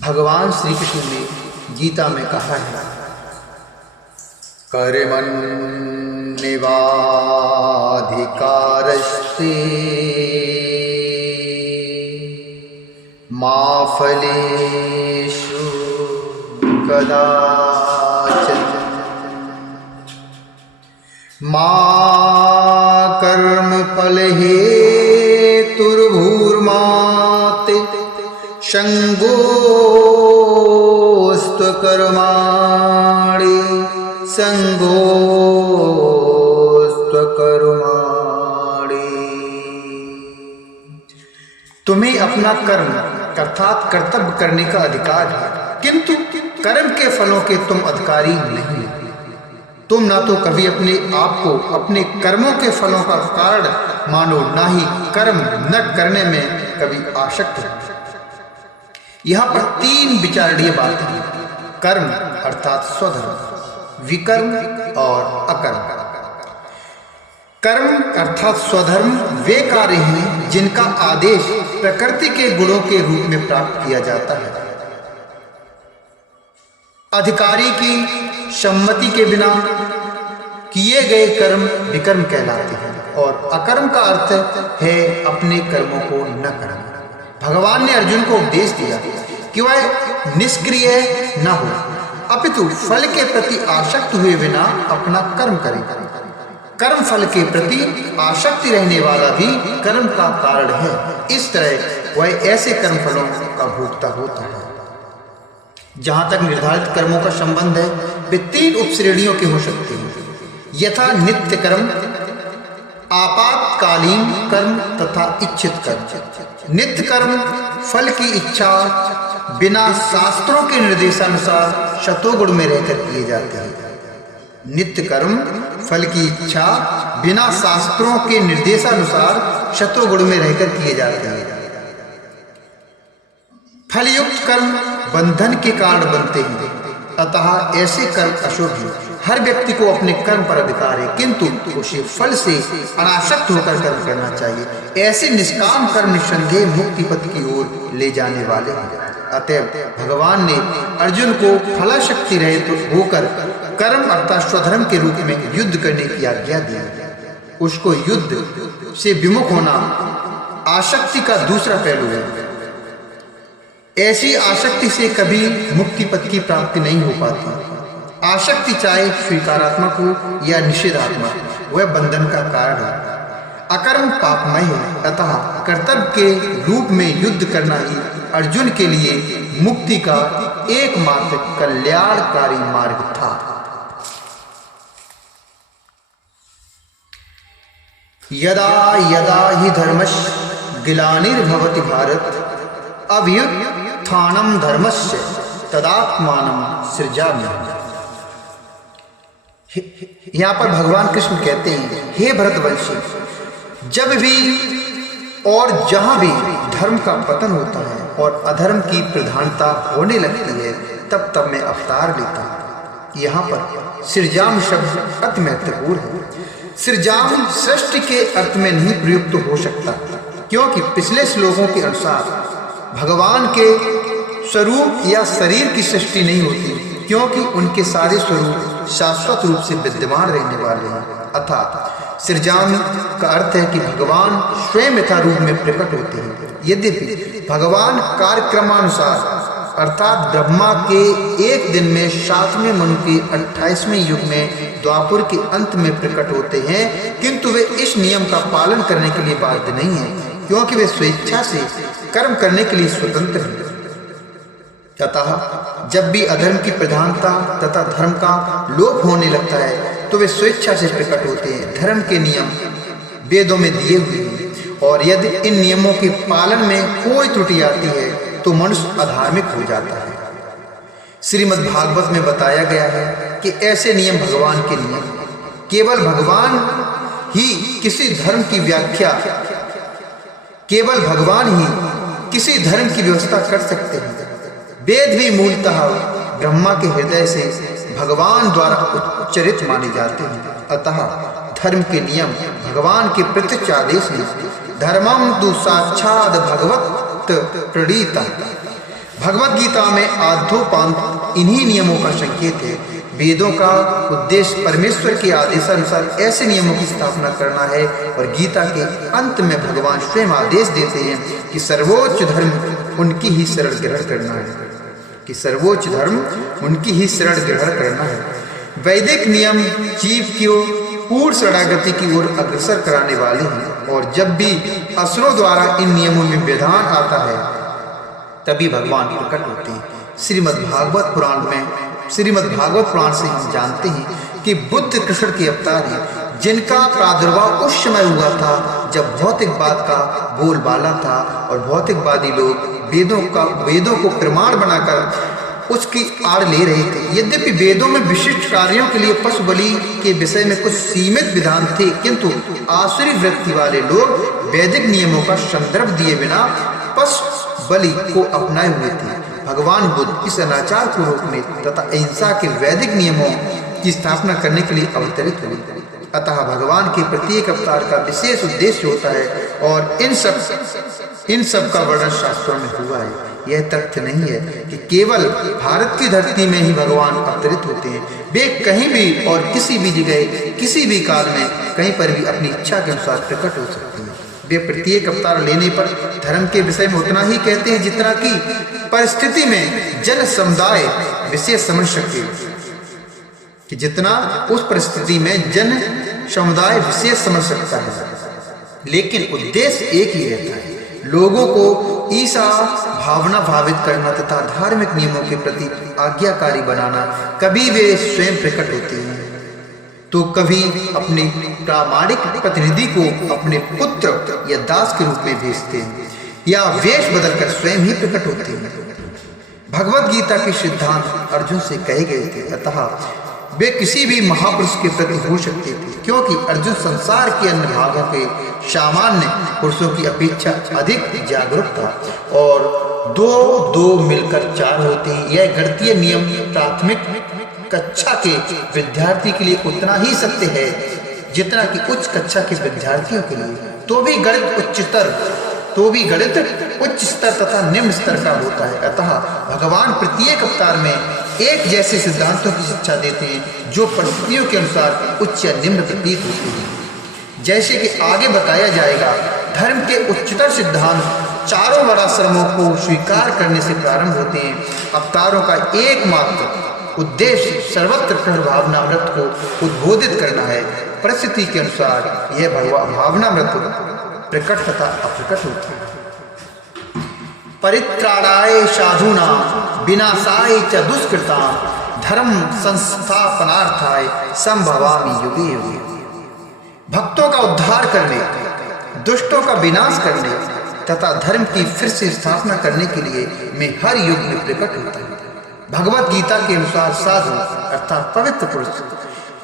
भगवान श्री कृष्ण ने गीता में कहा है, कर्मण्येवाधिकारस्ते मा फलेषु कदाचन मा कर्मफलहेतुर्भूर्माते संगोस्त्वकर्माणि संगोस्त्वकर्माणि। तुम्हें अपना कर्म अर्थात कर्तव्य करने का अधिकार है, किंतु कर्म के फलों के तुम अधिकारी नहीं। तुम ना तो कभी अपने आप को अपने कर्मों के फलों का कारण मानो, ना ही कर्म न करने में कभी आसक्त हो। यहाँ पर तीन विचारणीय बातें हैं। कर्म अर्थात स्वधर्म, विकर्म और अकर्म। कर्म अर्थात स्वधर्म वे कार्य हैं जिनका आदेश प्रकृति के गुणों के रूप में प्राप्त किया जाता है। अधिकारी की सम्मति के बिना किए गए कर्म विकर्म कहलाते हैं, और अकर्म का अर्थ है अपने कर्मों को न करना। भगवान ने अर्जुन को उपदेश दिया कि वह निष्क्रिय न हो, अपितु फल के प्रति आसक्त हुए बिना अपना कर्म करे। कर्म फल के प्रति आसक्ति रहने वाला भी कर्म का कारण है। इस तरह वह ऐसे कर्म फलों का भोक्ता होता है। जहां तक निर्धारित कर्मों का संबंध है, वे तीन उपश्रेणियों के हो सकते हैं, यथा नित्य कर्म, आपातकालीन कर्म तथा इच्छित कर्म। नित्य कर्म फल की इच्छा बिना शास्त्रों के निर्देशानुसार शतोगुण में रहकर किए जाते हैं। नित्य कर्म फल की इच्छा बिना शास्त्रों के निर्देशानुसार शतोगुण में रहकर किए जाते हैं। फलयुक्त कर्म बंधन के कारण बनते हैं, अतः ऐसे कर्म अशुभ हैं। हर व्यक्ति को अपने कर्म पर अधिकार है, किंतु उसे फल से अनासक्त होकर कर्म करना चाहिए। ऐसे निष्काम कर्म निस्संदेह मुक्ति पथ की ओर ले जाने वाले हैं। अतएव भगवान ने अर्जुन को फलाशक्ति रहित होकर कर्म अर्थात स्वधर्म के रूप में युद्ध करने की आज्ञा दी। उसको युद्ध से विमुख होना आसक्ति का दूसरा पहलू है। ऐसी आसक्ति से कभी मुक्ति पथ की प्राप्ति नहीं हो पाती। आसक्ति चाहे स्वीकारात्मक हो या निषेधात्मक, वह बंधन का कारण है। अकर्म पापमय है, अतः कर्तव्य के रूप में युद्ध करना ही अर्जुन के लिए मुक्ति का एकमात्र कल्याणकारी मार्ग था। यदा यदा हि धर्मस्य ग्लानिर्भवति भारत अभ्युत्थानं धर्मस्य तदात्मानं सृजामि। यहाँ पर भगवान कृष्ण कहते हैं, हे भरतवंशी, जब भी और जहां भी धर्म का पतन होता है और अधर्म की प्रधानता होने लगती है, तब तब मैं अवतार लेता हूँ। यहाँ पर सृजाम शब्द अति महत्वपूर्ण है। सृजाम सृष्टि के अर्थ में नहीं प्रयुक्त हो सकता, क्योंकि पिछले श्लोकों के अनुसार भगवान के स्वरूप या शरीर की सृष्टि नहीं होती, क्योंकि उनके सारे स्वरूप शाश्वत रूप से विद्यमान रहने वाले हैं। अर्थात सृजाम का अर्थ है कि भगवान स्वयं यथा रूप में प्रकट होते हैं। यद्यपि भगवान कार्यक्रमानुसार अर्थात ब्रह्मा के एक दिन में 7वें मनु के 28वें युग में द्वापर के अंत में प्रकट होते हैं, किंतु वे इस नियम का पालन करने के लिए बाध्य नहीं है, क्योंकि वे स्वेच्छा से कर्म करने के लिए स्वतंत्र हैं। अतः जब भी अधर्म की प्रधानता तथा धर्म का लोप होने लगता है, तो वे स्वेच्छा से प्रकट होते हैं। धर्म के नियम वेदों में दिए हुए हैं, और यदि इन नियमों के पालन में कोई त्रुटि आती है तो मनुष्य अधार्मिक हो जाता है। श्रीमद् भागवत में बताया गया है कि ऐसे नियम भगवान के नियम, केवल भगवान ही किसी धर्म की व्याख्या, केवल भगवान ही किसी धर्म की व्यवस्था कर सकते हैं। वेद भी मूलतः ब्रह्मा के हृदय से भगवान द्वारा उच्चरित माने जाते हैं। अतः धर्म के नियम भगवान के प्रत्यक्ष आदेश हैं। धर्मम तु साक्षात् भगवत प्रणीता। भगवत गीता में आद्योपांत इन्हीं नियमों का संकेत है। वेदों का उद्देश्य परमेश्वर के आदेशानुसार ऐसे नियमों की स्थापना करना है और गीता के अंत में भगवान स्वयं आदेश देते हैं कि सर्वोच्च धर्म उनकी ही शरण ग्रहण करना है, कि सर्वोच्च धर्म उनकी ही शरण ग्रहण करना है। वैदिक नियम जीव को पूर्ण शरणागति की ओर अग्रसर कराने वाले हैं और जब भी असुरों द्वारा इन नियमों में विधान आता है तभी भगवान प्रकट होते हैं। श्रीमद् भागवत पुराण से हम जानते हैं कि बुद्ध कृष्ण के अवतार हैं, जिनका प्रादुर्भाव उस समय हुआ था जब भौतिकवाद का बोलबाला था और भौतिकवादी लोग वेदों को प्रमाण बनाकर उसकी आड़ ले रहे थे। यद्यपि वेदों में विशिष्ट कार्यों के लिए पशु बलि के विषय में कुछ सीमित विधान थे, किंतु आसुरी वृत्ति वाले लोग वैदिक नियमों का संदर्भ दिए बिना पशु बलि को अपनाए हुए थे। भगवान बुद्ध इस अनाचार को रोकने तथा अहिंसा के वैदिक नियमों की स्थापना करने के लिए अवतरित हुए। अतः भगवान के प्रत्येक अवतार का विशेष उद्देश्य होता है और इन सब का वर्णन शास्त्रों में हुआ है। यह तथ्य नहीं है कि केवल भारत की धरती में ही भगवान अवतरित होते हैं। वे कहीं भी और किसी भी जगह किसी भी काल में कहीं पर भी अपनी इच्छा के अनुसार प्रकट हो सकते हैं। वे प्रत्येक अवतार लेने पर धर्म के विषय में उतना ही कहते हैं जितना कि परिस्थिति में जन समुदाय विशेष समझ सके, कि जितना उस परिस्थिति में जन समुदाय विशेष समझ सकता है। लेकिन उद्देश्य एक ही रहता है, लोगों को ईसा भावना भावित करना तथा धार्मिक नियमों के प्रति आज्ञाकारी बनाना। कभी वे स्वयं प्रकट होते हैं तो कभी अपने प्रामाणिक प्रतिनिधि को अपने पुत्र या दास के रूप में भेजते हैं या वेश बदलकर स्वयं ही प्रकट होते हैं। भगवत गीता के सिद्धांत अर्जुन से कहे गए थे, अतः वे किसी भी महापुरुष के प्रति हो सकते थे, क्योंकि अर्जुन संसार के अन्य भागों के सामान्य पुरुषों की अपेक्षा अधिक जागरूक था और दो मिलकर चार होते हैं। यह गणितीय नियम प्राथमिक कक्षा के विद्यार्थी के लिए उतना ही सत्य है जितना कि उच्च कक्षा के विद्यार्थियों के लिए। तो भी गणित उच्च स्तर तथा निम्न स्तर का होता है। अतः भगवान प्रत्येक अवतार में एक जैसे सिद्धांतों की शिक्षा देते हैं जो परिस्थितियों के अनुसार उच्च या निम्न प्रतीत होते हैं। जैसे कि आगे बताया जाएगा, धर्म के उच्चतर सिद्धांत चारों वराश्रमों को स्वीकार करने से प्रारंभ होते हैं। अवतारों का एकमात्र उद्देश्य सर्वत्र कृष्ण भावनामृत को उद्बोधित करना है। परिस्थिति के अनुसार यह भावनामृत प्रकट तथा अप्रकट होती है। परित्राणाय साधूनां विनाशाय च दुष्कृतां धर्म संस्थापनार्थाय संभवामि युगे युगे। भक्तों का उद्धार करने, दुष्टों का विनाश करने तथा धर्म की फिर से स्थापना करने के लिए मैं हर युग में प्रकट होता हूँ। भगवत गीता के अनुसार साधु अर्थात पवित्र पुरुष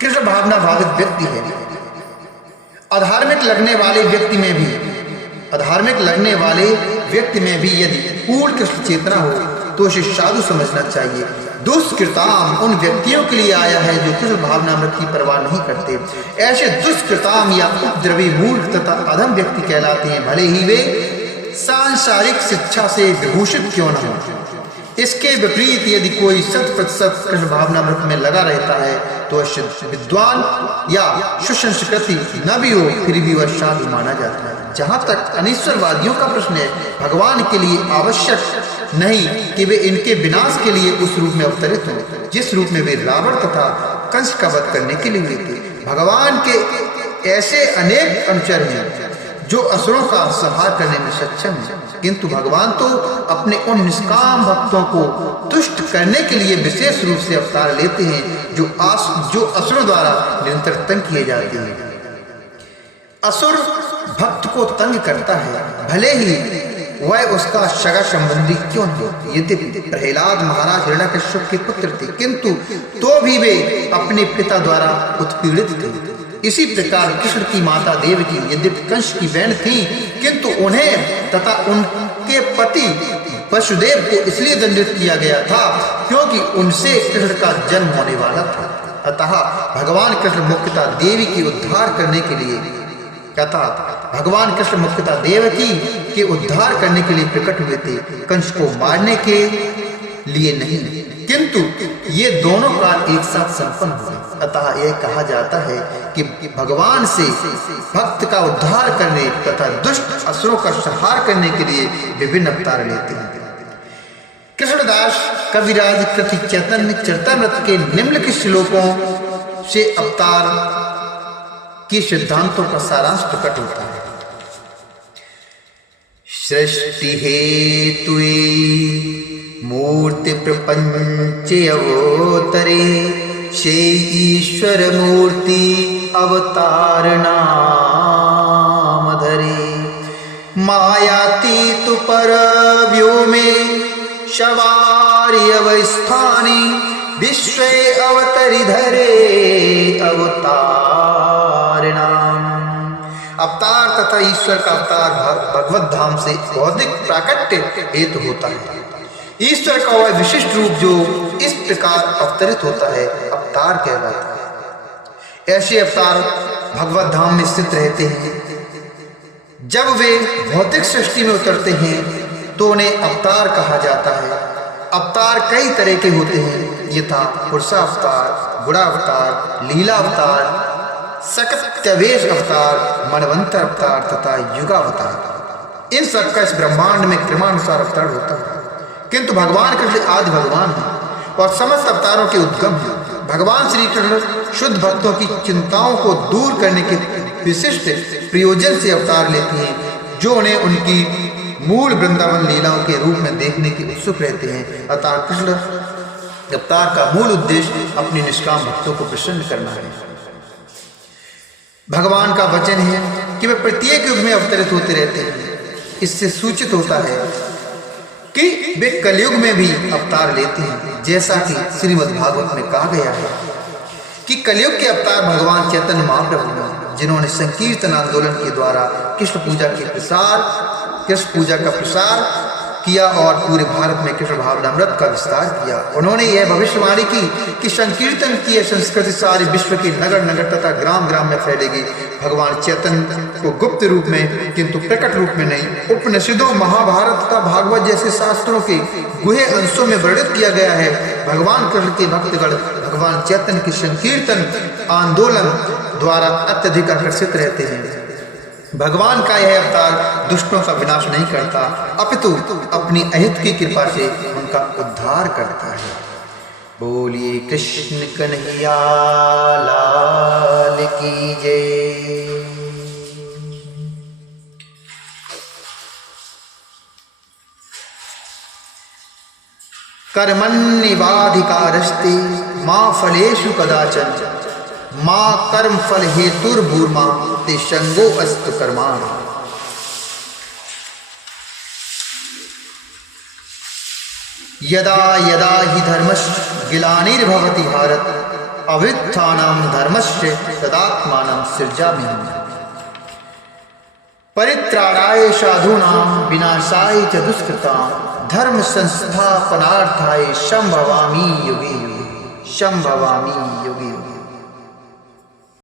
कृष्ण भावना भावित व्यक्ति है। अधार्मिक लगने वाले व्यक्ति में भी यदि पूर्ण कृष्ण चेतना हो तो उसे साधु समझना चाहिए। दुष्कृताम उन व्यक्तियों के लिए आया है जो कृष्ण भावनामृत की परवाह नहीं करते। ऐसे दुष्कृताम या उपद्रवी मूर्ख तथा अधम व्यक्ति कहलाते हैं, भले ही वे सांसारिक शिक्षा से विभूषित क्यों न हो। इसके विपरीत यदि कोई 100% कृष्ण भावनामृत में लगा रहता है तो विद्वान या सुसंस्कृति न भी हो फिर भी वह साधु माना जाता है। जहाँ तक अनिश्वरवादियों का प्रश्न है, भगवान के लिए आवश्यक नहीं कि वे इनके विनाश के लिए उस रूप में अवतरित हों जिस रूप में वे रावण तथा कंस का वध करने के लिए हुए थे। भगवान के ऐसे अनेक अनुचर हैं जो असुरों का संहार करने में सक्षम है, किंतु भगवान तो अपने उन निष्काम भक्तों को तुष्ट करने के लिए विशेष रूप से अवतार लेते हैं जो असुरों द्वारा निरंतर तंग किए जाते हैं। असुर भक्त को तंग करता है, भले ही वह उसका सगा संबंधी क्यों हो। यद्यपि प्रहलाद महाराज हिरण्यकश्यप के पुत्र थे, किंतु तो भी वे अपने पिता द्वारा उत्पीड़ित थे। इसी प्रकार कृष्ण की माता देवकी यद्यपि कंस की बहन थी, किंतु उन्हें तथा उनके पति वसुदेव को इसलिए दंडित किया गया था क्योंकि उनसे कृष्ण का जन्म होने वाला था। अतः भगवान कृष्ण मुख्यतः देवी की उद्धार करने के लिए अतः भगवान कृष्ण मुख्यतः देवकी के उद्धार करने के लिए प्रकट हुए थे, कंस को मारने के लिए नहीं, किंतु ये दोनों काल एक साथ संपन्न हुए। अतः यह कहा जाता है कि भगवान से भक्त का उद्धार करने तथा दुष्ट असुरों का संहार करने के लिए विभिन्न अवतार लेते हैं। कृष्णदास कविराज कृति चैतन्य चरितामृत के निम्नलिखित श्लोकों से अवतार के सिद्धांतों का सारांश प्रकट होता है। सृष्टि हेतुए मूर्ति प्रपंच अवतरे शे ईश्वर मूर्ति अवतार नाम धरे मायातीत पर व्योमे शवारी अवस्थानी विश्व अवतरी धरे अवतार नाम। अवतार तथा ईश्वर का अवतार भगवत धाम से भौतिक प्राकट्य हेतु होता है। ईश्वर का वह विशिष्ट रूप जो इस प्रकार अवतरित होता है अवतार कहलाता है। ऐसे अवतार भगवत धाम में स्थित रहते हैं। जब वे भौतिक सृष्टि में उतरते हैं तो उन्हें अवतार कहा जाता है। अवतार कई तरह के होते हैं, यथा पुरुषावतार, गुणावतार, लीला अवतार, सकत्यवेश अवतार, मनवंतर अवतार तथा युगावतार। इन सब का इस ब्रह्मांड में क्रमानुसार अवतरण होता है, किंतु भगवान कृष्ण आदि भगवान हैं और समस्त अवतारों के उद्गम हैं। भगवान श्री कृष्ण शुद्ध भक्तों की चिंताओं को दूर करने के विशिष्ट प्रयोजन से अवतार लेते हैं, जो उन्हें उनकी मूल वृंदावन लीलाओं के रूप में देखने की उत्सुक रहते हैं। अतः कृष्ण अवतार का मूल उद्देश्य अपने निष्काम भक्तों को प्रसन्न करना है। भगवान का वचन है कि वे प्रत्येक युग में अवतरित होते रहते हैं। इससे सूचित होता है कि वे कलयुग में भी अवतार लेते हैं, जैसा कि श्रीमद् भागवत में कहा गया है कि कलयुग के अवतार भगवान चैतन्य महाप्रभु हैं, जिन्होंने संकीर्तन आंदोलन के द्वारा कृष्ण पूजा का प्रसार किया और पूरे भारत में कृष्ण भावनामृत का विस्तार किया। उन्होंने यह भविष्यवाणी की कि संकीर्तन की संस्कृति सारे विश्व के नगर नगर तथा ग्राम ग्राम में फैलेगी। भगवान चैतन्य को गुप्त रूप में किंतु प्रकट रूप में नहीं, उपनिषदों, महाभारत तथा भागवत जैसे शास्त्रों के गुहे अंशों में वर्णित किया गया है। भगवान कृष्ण के भक्तगण भगवान चैतन्य के संकीर्तन आंदोलन द्वारा अत्यधिक आकर्षित रहते हैं। भगवान का यह अवतार दुष्टों का विनाश नहीं करता, अपितु अपनी अहित की कृपा से उनका उद्धार करता है। बोलिए कृष्ण कन्हैया लाल की जय। कर्मण्येवाधिकारस्ते मा फलेषु कदाचन माँ कर्म फल हेतुर्भूर्मा ते संगो अस्तु कर्माण। यदा यदा हि धर्मस्य ग्लानिर्भवति भारत अभ्युत्थानं धर्मस्य तदात्मानं सृजामि। परित्राणाय साधूनां विनाशाय च दुष्कृतां धर्म संस्थापनार्थाय संभवामि युगे युगे।